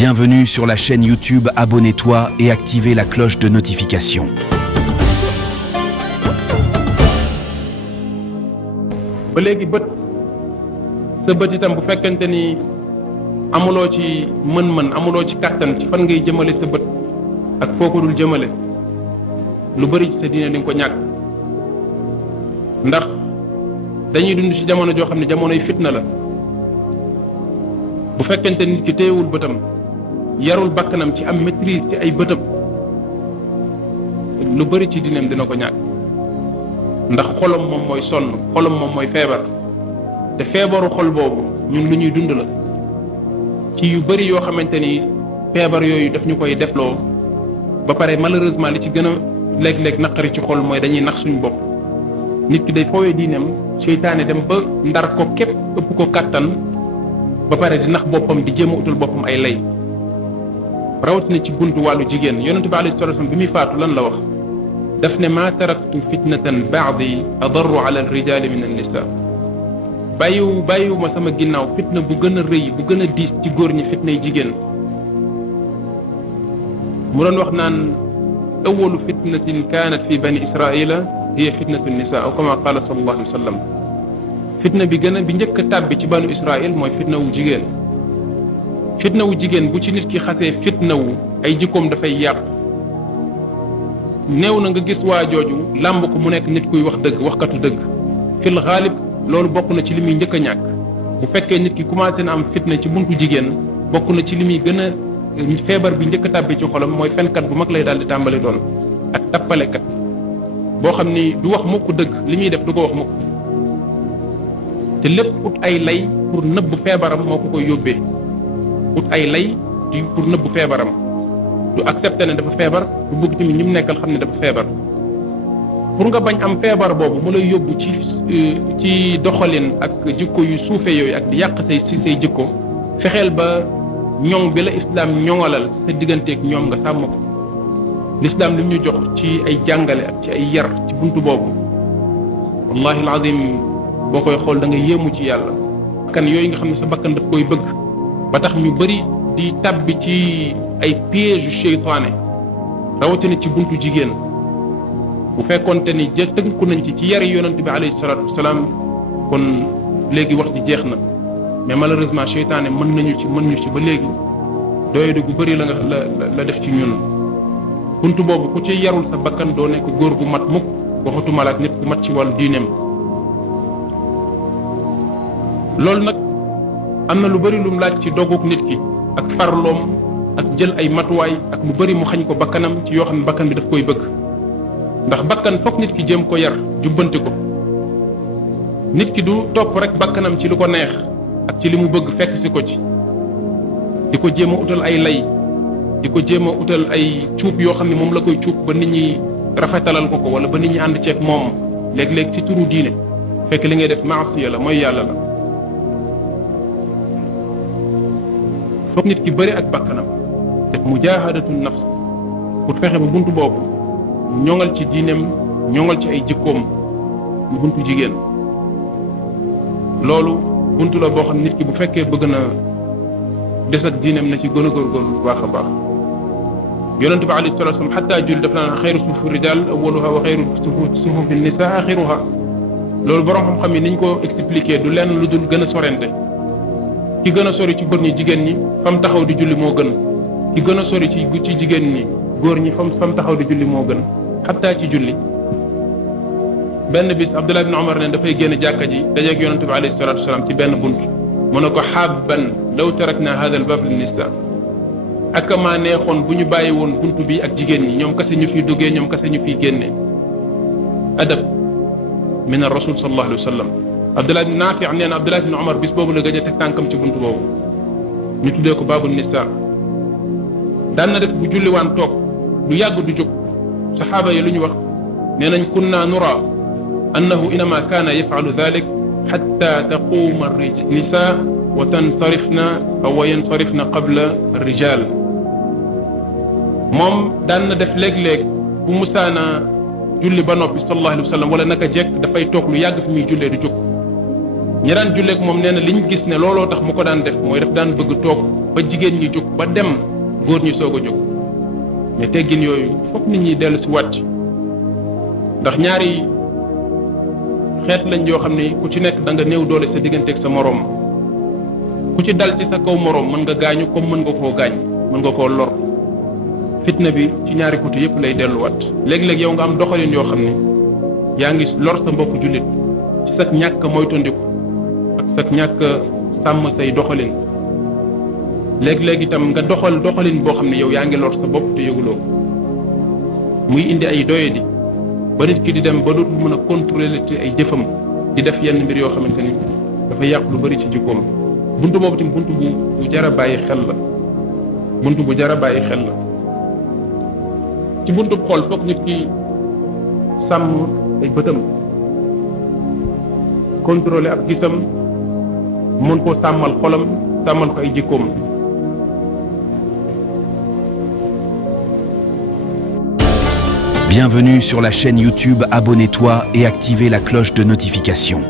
Bienvenue sur la chaîne YouTube, abonne-toi et activez la cloche de notification. ba léegi bët sa bët itam bu fekkente ni amuloo ci mën-mën amuloo ci kàttan ci fan ngay jëmale sa bët ak foo ko dul jëmale lu bari ci sa diine di nga ko ñàkk ndax dañuy dund ci jamono joo xam ne jamonoy fitna la bu fekkente nit ki téyewul bëtam yarul bakkanam ci am maîtrise ci ay bëtam lu bari ci diineem dina ko ñàkk ndax xolam moom mooy sonn xolam moom mooy feebar te feebaru xol boobu ñun lu ñuy dund la ci yu bari yoo xamante ni feebar yooyu daf ñu koy defloo ba pare malheureusement li ci gën a léeg-léeg naqari ci xol mooy dañuy nax suñu bopp nit ki day foowee diineem seytaane dem ba ndar ko képp ëpp ko kàttan ba pare di nax boppam di jéem a utal boppam ay lay rawatina ci buntu wàllu jigéen yonente bi alayhi salatu wasallam bi muy faatu lan la wax daf ne maa taraktu fitnatan baadi adarru ala alrijali min annisa bàyyiwuma sama ginnaaw fitna bu gën a rëy bu gën a diis ci góor ñi fitnay jigéen mu doon wax naan awalu fitnatin kaanat fi bani israila hiya fitnatu nisa aw kama qala sallallahu alayhi wa sallam fitna bi njëkk a tàbbi ci banu israil mooy fitna wu jigéen fitna wu jigéen bu ci nit ki xasee fitna wu ay jikkoom dafay yàqu néew na nga gis waa jooju làmb ko mu nekk nit kuy wax dëgg waxkatu dëgg fil xaalib loolu bokk na ci li muy njëkk a ñàkk bu fekkee nit ki commencé na am fitna ci buntu jigéen bokk na ci li muy gën a feebar bi njëkk a tàbbi ci xolam mooy fenkat bu mag lay daal di tàmbali doon ak tappalekat boo xam ni du wax mukk dëgg li muy def du ko wax mukk te lépp ut ay lay pour nëbb feebaram moo ko koy yóbbee ut ay lay pour nëbb feebaram du accepté ne dafa feebar du bëgg tamit ñi mu nekkal xam ne dafa feebar pour nga bañ am feebar boobu mu lay yóbbu ci doxalin ak jikko yu suufe yooyu ak di yàq say jikko fexeel ba ñoŋ bi la islam ñoŋalal sa digganteeg ñoom nga sàmm ko l'islam li ñu jox ci ay jàngale ak ci ay yar ci buntu boobu wallahi alazim boo koy xool da nga yéemu ci yàlla bakkan yooyu nga xam ne sa bakkan daf koy bëgg ba tax ñu bari di tabbi ci ay piège yu seytaane rawatina ci buntu jigéen bu fekkonte ni tënku nañ ci yari yonent bi alayhi salaatu wasalaam kon léegi wax ji jeex na mais malheureusement seytaane mën ñu ci ba léegi doyadi gu bëri la def ci ñun buntu boobu ku ci yarul sa bakkan doo nekk góor gu mat mukk waxatuma la ak nit ku mat ci wàllu diineem loolu nag am na lu bëri lum laaj ci doguk nit ki ak farloom ak jël ay matuwaay ak lu bëri mu xañ ko bakkanam ci yoo xam ne bakkan bi daf koy bëgg ndax bakkan fokk nit ki jéem ko yar jubbanti ko nit ki du topp rek bakkanam ci lu ko neex ak ci li mu bëgg fekk si ko ci di ko jéem a utal ay lay di ko jéem a utal ay cuub yoo xam ne moom la koy cuub ba nit ñi rafetalal ko wala ba nit ñi ànd ceeg moom léeg-léeg ci turu diine fekk li ngay def maasiya la mooy yàlla la fokk nit ki bëri ak bakkanam def mujaahadatu nafs pour fexe ba buntu boobu ñoŋal ci diineem ñoŋal ci ay jikkoom mu buntu jigéen loolu buntu la boo xam nit ki bu fekkee bëgg na des ak diineem na ci gën a góorgóorlu bu baax a baax yonente bi alayhi salatu wasallam xataa julli daf naan xayru sufufi rijal awaluha wa xayru sufufi nisa axiruha loolu borom xam-xam yi niñ ko expliqué du lenn lu dul gën a sorente ki gën a sori ci góor ñi jigéen ñi fam taxaw di julli moo gën ki gën a sori ci jigéen ñi góor ñi fam taxaw di julli moo gën xataa ci julli benn bis Abdullah ibn Umar ne dafay génn jàkka ji dajeeg yonente bi alayhi salatu wasalam ci benn bunt mu ne ko xaabban law tarakna hada al bab lin nisa ak maa neexoon bu ñu bàyyi woon bunt bi ak jigéen ñi ñoom kase ñu fiy duggee ñoom kase ñu fiy génnee adab min ar rasul sallallahu alayhi wa sallam Abdullah ibn Naafi nee na Abdullah ibn Umar bis boobu la gëj a teg tànkam ci bunt boobu ñu tuddee ko babu nisa daan na def bu julliwaan toog du yàgg du jóg saxaaba yi lu ñu wax nee nañ kunna nura annahu inama kaana yafalu dalik xatta taquuma nisa wa tansarifna aw wa yansarifna qabla rijal moom daan na def léeg-léeg bu musaana julli ba noppi sallallahu alayhi wa sallam wala naka jekk dafay toog lu yàgg fi muy jullee du jóg ñi daan julleek moom nee na liñ gis ne looloo tax mu ko daan def mooy daf daan bëgg toog ba jigéen ñi jóg ba dem góor ñi soog a jóg mais teggin yooyu fokk nit ñi dellu si wàcc ndax ñaari xeet lañ yoo xam ne ku ci nekk da nga néew doole sa digganteeg sa moroom ku ci dal ci sa kaw moroom mën nga gaañu comme mën nga koo gaañ mën nga koo lor fitna bi ci ñaari côté yépp lay delluwaat léeg-léeg yow nga am doxalin yoo xam ne yaa ngi lor sa mbokk jullit ci sa ñàkk moytandiku ak sa ñàkk sàmm say doxalin léeg-léeg itam nga doxalin boo xam ne yow yaa ngi lor sa bopp te yëguloo muy indi ay doyadi ba nit ki di dem ba dootul mën a contrôler ci ay jëfam di def yenn mbir yoo xamante ni dafa yàq lu bari ci jikkoom buntu boobu tamit buntu bu jar a bàyyi xel la buntu bu jar a bàyyi xel la ci buntu xool fokk nit ki sàmm ay bëtam contrôler ab gisam mën koo sàmmal xolam sàmmal ko ay jikkoom. Bienvenue sur la chaîne YouTube, abonne-toi et activez la cloche de notification.